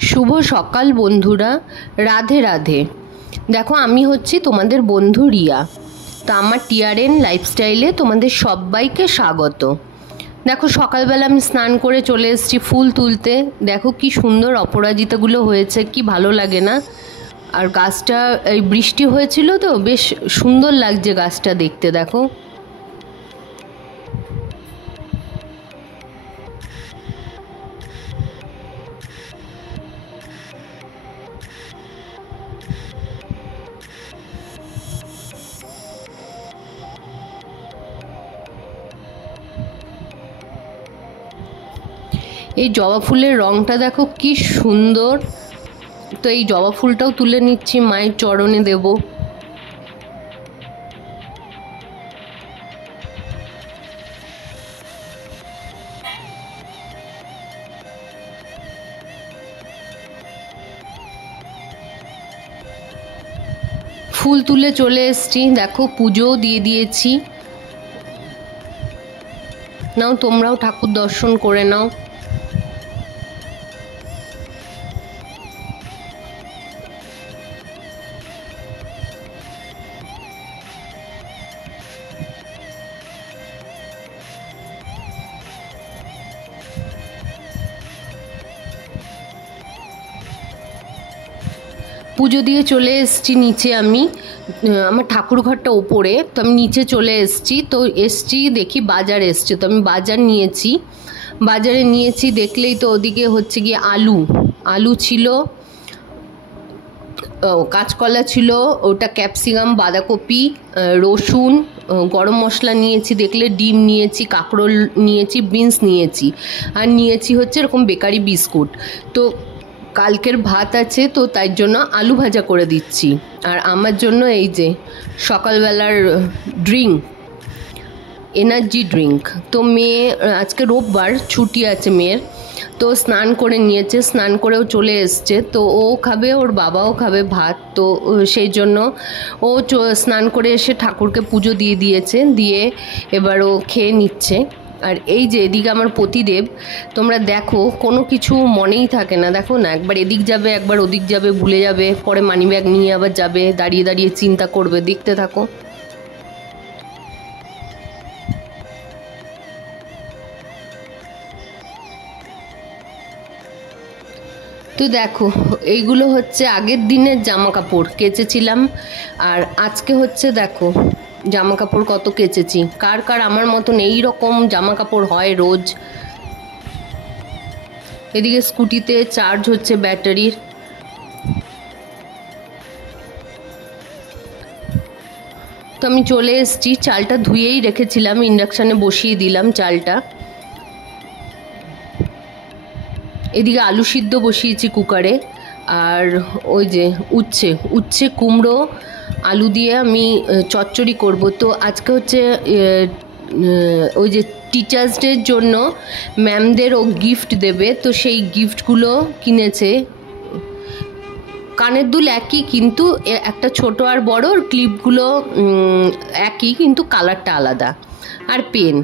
শুভ সকাল বন্ধুরা, রাধে রাধে। দেখো আমি হচ্ছি তোমাদের বন্ধু রিয়া। তো আমার টিআরএন লাইফস্টাইলে তোমাদের সবাইকে স্বাগত। দেখো সকালবেলা আমি স্নান করে চলে এসেছি ফুল তুলতে। দেখো কি সুন্দর অপরাজিতাগুলো হয়েছে, কি ভালো লাগে না? আর গাছটা এই বৃষ্টি হয়েছিল তো বেশ সুন্দর লাগছে গাছটা দেখতে। দেখো এই জবা ফুলের রঙটা দেখো কি সুন্দর। তো এই জবা ফুলটাও তুলে নিচ্ছি, মায়ের চরণে দেব। ফুল তুলে চলে এসেছি, দেখো পুজোও দিয়ে দিয়েছি। নাও তোমরাও ঠাকুর দর্শন করে নাও। পুজো দিয়ে চলে এসেছি নিচে। আমি আমার ঠাকুর ঘরটা ওপরে, তো আমি নিচে চলে এসেছি। তো এসছি দেখি বাজার এসছে, তো আমি বাজারে নিয়েছি। দেখলেই তো ওদিকে হচ্ছে গিয়ে আলু ছিল, কাঁচকলা ছিল, ওটা ক্যাপসিকাম, বাঁধাকপি, রসুন, গরম মশলা নিয়েছি, দেখলে ডিম নিয়েছি, কাঁকরোল নিয়েছি, বিনস নিয়েছি, আর নিয়েছি হচ্ছে এরকম বেকারি বিস্কুট। তো কালকের ভাত আছে, তো তাই জন্য আলু ভাজা করে দিচ্ছি। আর আমার জন্য এই যে সকালবেলার এনার্জি ড্রিঙ্ক। তো মেয়ে আজকে রোববার, ছুটি আছে মেয়ের, তো স্নান করে নিয়েছে, স্নান করেও চলে এসছে। তো ও খাবে, ওর বাবাও খাবে ভাত। তো সেই জন্য ও স্নান করে এসে ঠাকুরকে পুজো দিয়ে দিয়েছে, দিয়ে এবার ও খেয়ে নিচ্ছে। আর এই যে এদিকে আমার পতিদেব, তোমরা দেখো কোনো কিছু মনেই থাকে না। দেখো না, একবার এদিক যাবে, একবার ওদিক যাবে, ভুলে যাবে, পরে মানিব্যাগ নিয়ে আবার যাবে, দাঁড়িয়ে দাঁড়িয়ে চিন্তা করবে। দেখতে থাকো। তো দেখো এইগুলো হচ্ছে আগের দিনের জামা কাপড় কেচেছিলাম। আর আজকে হচ্ছে দেখো জামা কাপড় কত কেচেছি। কার কার আমার মতন এই রকম জামা কাপড় হয় রোজ? এদিকে স্কুটিতে চার্জ হচ্ছে ব্যাটারির। তো আমি চলে এসেছি, চালটা ধুয়েই রেখেছিলাম, ইন্ডাকশানে বসিয়ে দিলাম চালটা। এদিকে আলু সিদ্ধ বসিয়েছি কুকারে। আর ওই যে উচ্ছে কুমড়ো আলু দিয়ে আমি চচ্চড়ি করব। তো আজকে হচ্ছে ওই যে টিচার্স ডের জন্য ম্যামদের ও গিফট দেবে, তো সেই গিফটগুলো কিনেছে। কানের দুল একই, কিন্তু একটা ছোট আর বড়, ক্লিপগুলো একই কিন্তু কালারটা আলাদা, আর পেন।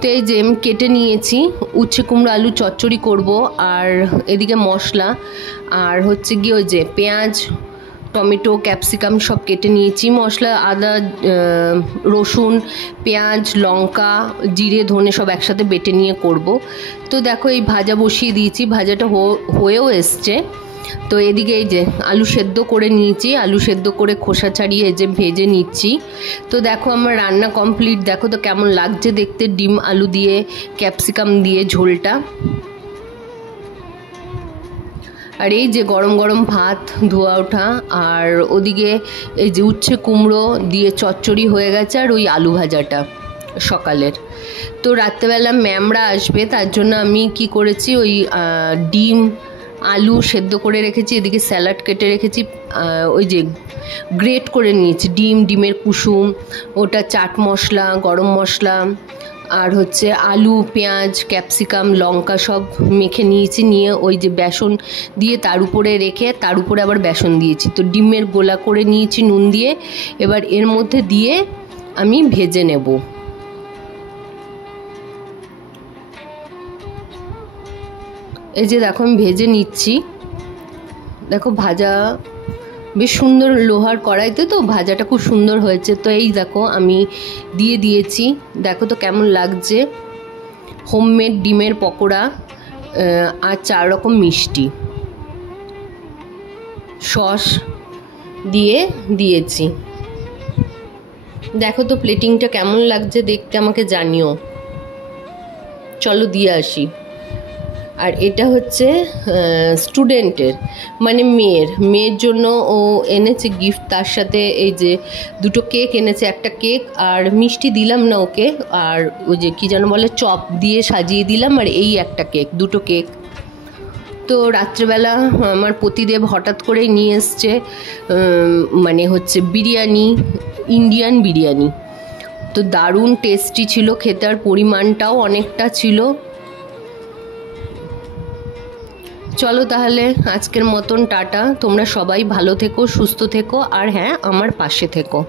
তো এই যে আমি কেটে নিয়েছি, উচ্ছে কুমড়ো আলু চচ্চড়ি করব। আর এদিকে মশলা আর হচ্ছে গিয়ে ওই যে পেঁয়াজ, টমেটো, ক্যাপসিকাম সব কেটে নিয়েছি। মশলা আদা, রসুন, পেঁয়াজ, লঙ্কা, জিরে, ধনে সব একসাথে বেটে নিয়ে করব। তো দেখো এই ভাজা বসিয়ে দিয়েছি, ভাজাটা হয়েও এসছে। তো এদিকে এই যে আলু সেদ্ধ করে নিয়েছি, আলু সেদ্ধ করে খোসা ছাড়িয়ে এই যে ভেজে নিচ্ছি। তো দেখো আমার রান্না কমপ্লিট। দেখো তো কেমন লাগছে দেখতে, ডিম আলু দিয়ে ক্যাপসিকাম দিয়ে ঝোলটা। আর এই যে গরম গরম ভাত ধোয়া ওঠা, আর ওদিকে এই যে উচ্ছে কুমড়ো দিয়ে চচ্চড়ি হয়ে গেছে, আর ওই আলু ভাজাটা সকালের। তো রাত্রেবেলা ম্যামরা আসবে, তার জন্য আমি কি করেছি, ওই ডিম আলু সেদ্ধ করে রেখেছি, এদিকে স্যালাড কেটে রেখেছি, ওই যে গ্রেট করে নিয়েছি ডিমের কুসুম, ওটা চাট মশলা, গরম মশলা, আর হচ্ছে আলু, পেঁয়াজ, ক্যাপসিকাম, লঙ্কা সব মেখে নিয়েছি। নিয়ে ওই যে বেসন দিয়ে তার উপরে রেখে তার উপরে আবার বেসন দিয়েছি। তো ডিমের গোলা করে নিয়েছি নুন দিয়ে, এবার এর মধ্যে দিয়ে আমি ভেজে নেব। এই যে দেখো আমি ভেজে নিচ্ছি। দেখো ভাজা বেশ সুন্দর, লোহার কড়াইতে তো ভাজাটা খুব সুন্দর হয়েছে। তো এই দেখো আমি দিয়ে দিয়েছি, দেখো তো কেমন লাগছে। হোমমেড ডিমের পকোড়া আর 4 রকম মিষ্টি সস দিয়ে দিয়েছি। দেখো তো প্লেটিংটা কেমন লাগছে দেখতে, আমাকে জানিও। চলো দিয়ে আসি। আর এটা হচ্ছে স্টুডেন্টের, মানে মেয়ের জন্য ও এনেছে গিফট। তার সাথে এই যে 2টো কেক এনেছে, একটা কেক আর মিষ্টি দিলাম না ওকে, আর ওই যে কী যেন বলে চপ দিয়ে সাজিয়ে দিলাম, আর এই একটা কেক, 2টো কেক। তো রাত্রেবেলা আমার পতিদেব হঠাৎ করেই নিয়ে এসছে মানে হচ্ছে বিরিয়ানি, ইন্ডিয়ান বিরিয়ানি। তো দারুণ টেস্টি ছিল খেতে, আর পরিমাণটাও অনেকটা ছিল। চলো তাহলে আজকের মতন টাটা। তোমরা সবাই ভালো থেকো, সুস্থ থেকো, আর হ্যাঁ আমার পাশে থেকো।